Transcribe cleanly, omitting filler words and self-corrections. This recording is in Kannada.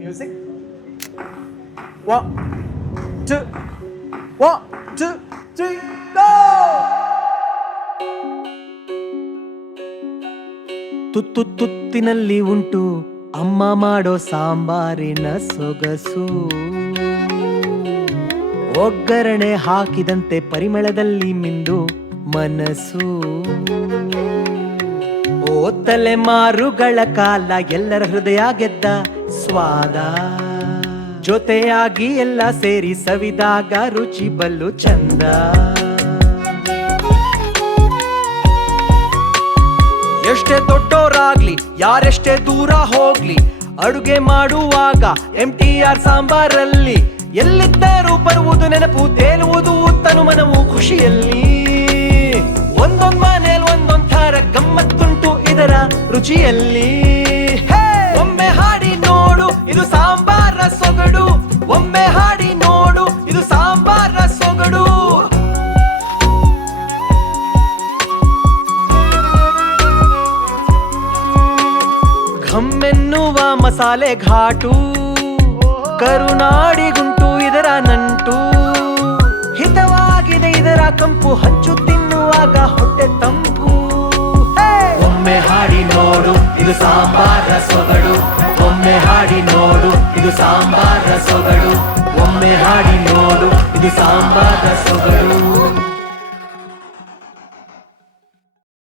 ಮ್ಯೂಸಿಕ್. 1 2 1 2 3 ಗೋ. ತುತ್ತು ತುತ್ತಿನಲ್ಲಿ ಉಂಟು ಅಮ್ಮ ಮಾಡೋ ಸಾಂಬಾರಿನ ಸೊಗಸು. ಒಗ್ಗರಣೆ ಹಾಕಿದಂತೆ ಪರಿಮಳದಲ್ಲಿ ಮಿಂದು ಮನಸ್ಸು. ಓ ತಲೆಮಾರುಗಳ ಕಾಲ ಎಲ್ಲರ ಹೃದಯ ಗೆದ್ದ ಸ್ವಾದ. ಜೊತೆಯಾಗಿ ಎಲ್ಲ ಸೇರಿ ಸವಿದಾಗ ರುಚಿ ಬಲ್ಲು ಚಂದ. ಎಷ್ಟೇ ದೊಡ್ಡೋರಾಗ್ಲಿ ಯಾರೆಷ್ಟೇ ದೂರ ಹೋಗ್ಲಿ, ಅಡುಗೆ ಮಾಡುವಾಗ MTR ಸಾಂಬಾರಲ್ಲಿ ಎಲ್ಲಿದ್ದರೂ ಬರುವುದು ನೆನಪು, ತೇಲುವುದು ತನು ಮನವು ಖುಷಿಯಲ್ಲಿ. ಒಂದೊಂದ್ ಮನೇಲಿ ಒಂದೊಂದ್ ಥರ ಗಮ್ಮತ್ತುಂಟು ಇದರ ರುಚಿಯಲ್ಲಿ. ಒಮ್ಮೆ ಹಾಡಿ ನೋಡು ಇದು ಸಾಂಬಾರ ಸೊಗಡು, ಒಮ್ಮೆ ಹಾಡಿ ನೋಡು ಇದು ಸಾಂಬಾರ ಸೊಗಡು. ಘಮ್ಮೆನ್ನುವ ಮಸಾಲೆ ಘಾಟು, ಕರುನಾಡಿಗುಂಟು ಇದರ ನಂಟು. ಹಿತವಾಗಿದೆ ಇದರ ಕಂಪು, ಹಂಚು ತಿನ್ನುವಾಗ ಹೊಟ್ಟೆ ತಂಪು. ಒಮ್ಮೆ ಹಾಡಿ ನೋಡು ಇದು ಸಾಂಬಾರ ಸೊಗಡು, ಒಮ್ಮೆ ಹಾಡಿ ನೋಡು ಇದು ಸಾಂಬಾರ ಸೊಗಡು, ಒಮ್ಮೆ ಹಾಡಿ ನೋಡು ಇದು ಸಾಂಬಾರ ಸೊಗಡು.